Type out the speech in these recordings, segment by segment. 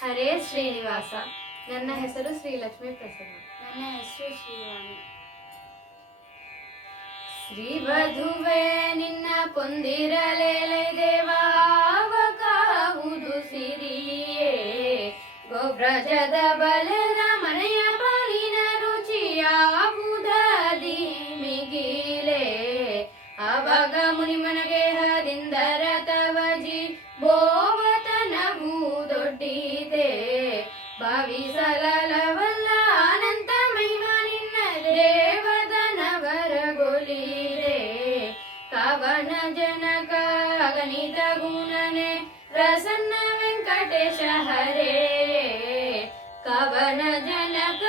ಹರೇ ಶ್ರೀನಿವಾಸ. ನನ್ನ ಹೆಸರು ಶ್ರೀಲಕ್ಷ್ಮೀ ಪ್ರಸನ್ನ. ನನ್ನ ಹೆಸರು ಶ್ರೀವಾಣಿ. ಶ್ರೀವಧುವೆ ನಿನ್ನ ಪೊಂದಿರಲೇಲೆ ದೇವಾವಕಾವುದು ಸಿರಿಯೇ, ಗೋಬ್ರಜದ ಬಲನ ಮನೆಯ ಪಾಲಿನ ರುಚಿಯಾವುದದಿ ಮಿಗಿಲೆ. ಆವಾಗ ಮುನಿಮನಗೆ ಹದಿಂದರ ತವಜಿ ಬೋವತನವು ದೊಡ್ಡಿದೆ, ಭಾವಿಸಲವಲ್ಲ ಅನಂತ ಮಹಿಮಾ ನಿನ್ನ ದೇವದನವರಗೊಲಿದೆ. ಕವನ ಜನಕ ಅಗಣಿತ ಗುಣನೆ ಪ್ರಸನ್ನ ವೆಂಕಟೇಶ ಹರೇ, ಕವನ ಜನಕ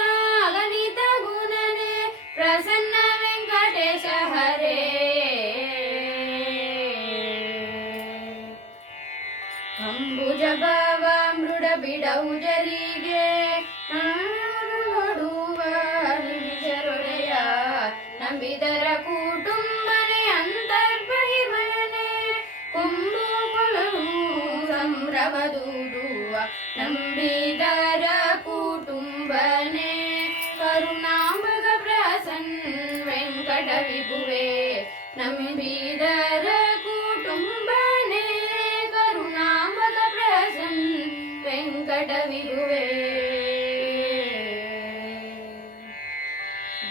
ಅಗಣಿತ ಗುಣನೆ ಪ್ರಸನ್ನ ವೆಂಕಟೇಶ ಹರೇ. ಅಂಬುಜ ಭಾವ ಮೃಡ ಬಿಡವು ಜರಿಗೆ ನೋಡುವ ನಿಮಿಷರೊಡೆಯ, ನಂಬಿದರ ಕುಟುಂಬನೆ ಅಂತರ್ಬಹಿರ್ಮಯನೆ, ಕೊಂಬು ಕೊಳಲು ಸಂಭ್ರಮದೂಡುವ ನಂಬಿದರ ಕುಟುಂಬನೆ. ಕರುಣಾಂಬಗ ಪ್ರಸನ್ ವೆಂಕಟ ವಿಭುವೆ, ನಂಬಿದರ ಕುಟುಂಬನೆ, ಕರುಣಾಂಬಗ ಪ್ರಸನ್ ವೆಂಕಟ ವಿಭುವೆ.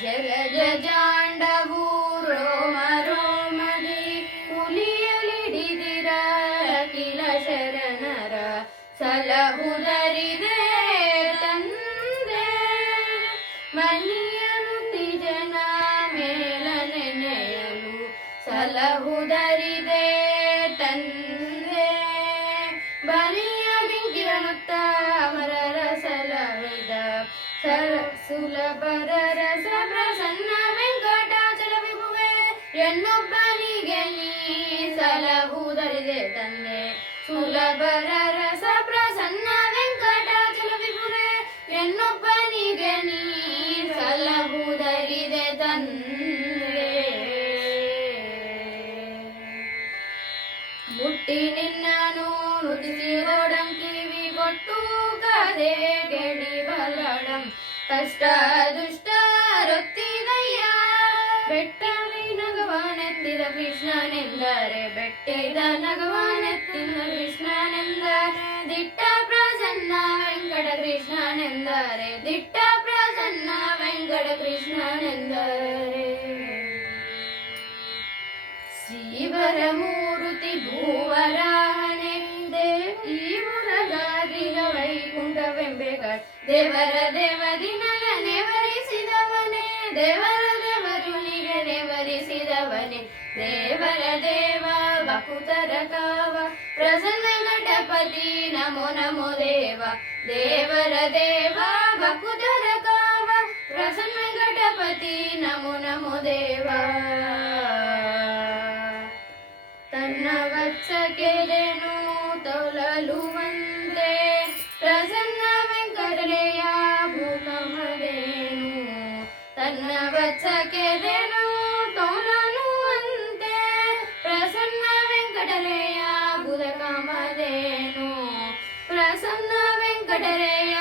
ಜಲಜ ಜಾಂಡವು ರೋಮ ರೋಮದಿ ಹುಲಿಯಲಿಡಿದಿರ ಕಿಲ ಶರಣರ ಸಲಹುದರಿದೆ ತಂದೆ. ಮನಿಯನು ತಿಜನ ಮೇಲ ನೆನೆಯಲು ಸಲಹುದರಿದೆ ತಂದೆ. ಬಲಿಯ ಬೆಂಕಿರನುತ್ತ ಅಮರರ ಸಲವಿದ ಸುಲಭರ ರಸ ಪ್ರಸನ್ನ ವೆಂಕಟಾಚಲ ವಿಭುವೆ, ಎನ್ನೊಬ್ಬನಿಗೆ ನೀ ಸಲಹುದರಿದೆ ತಂದೆ. ಸುಲಭರ ರಸ ಪ್ರಸನ್ನ ವೆಂಕಟಾಚಲ ವಿಭುವೆ, ಎನ್ನೊಬ್ಬನಿಗೆ ನೀ ಸಲಹುದರಿದೆ ತಂದೆ. ಮುಟ್ಟಿ ನಿನ್ನನು ನುಡಿಸಿ ಒಡಂಕಿವಿ ಕೊಟ್ಟು ಕದೆ ಗೆಡಿ ಬಲಡಂ, ಕಷ್ಟ ದುಷ್ಟ ರೊತ್ತಿದಯ್ಯ ಬೆಟ್ಟವಿ ನಗವಾನೆತ್ತಿದ ಕೃಷ್ಣನೆಂದರೆ, ಬೆಟ್ಟಿದ ನಗವಾನೆತ್ತಿದ ಕೃಷ್ಣನೆಂದರೆ, ದಿಟ್ಟ ಪ್ರಸನ್ನ ವೆಂಕಟ ಕೃಷ್ಣನೆಂದರೆ, ದಿಟ್ಟ ಪ್ರಸನ್ನ ವೆಂಕಟ ಕೃಷ್ಣನೆಂದರೆ. ಶ್ರೀವರ ಮೂರುತಿ ಭೂವರಾಹನೆ ದೇವರಗಾದಿಗ ವೈಕುಂಠವೆಂಬೆಗಳು, ದೇವರ ದೇವದಿನಲ ನೆವರಿಸಿದವನೇ, ದೇವರ ದೇವರುನಿಗೆ ನೆವರಿಸಿದವನೇ, ದೇವರ ದೇವ ಬಕುತರ ಕಾವ ಪ್ರಸನ್ನ ವೆಂಕಟಪತಿ ನಮೋ ನಮೋ ದೇವ. ದೇವರ ದೇವ ಬಕುತರ ಕಾವ ಪ್ರಸನ್ನ ವೆಂಕಟಪತಿ ನಮೋ ನಮೋ ದೇವ. ತನ್ನ ವತ್ಸಕೆದೆನು ತೊಲಲುವಂತೆ ಪ್ರಸನ್ನ ವೆಂಕಟರೆಯ ಭೂಕಮದೇನು, ತನ್ನ ವತ್ಸಕೆದೆನು ತೊಲಲುವಂತೆ ಪ್ರಸನ್ನ ವೆಂಕಟರೆಯ ಭೂಕಮದೇನು, ಪ್ರಸನ್ನ ವೆಂಕಟರೆಯ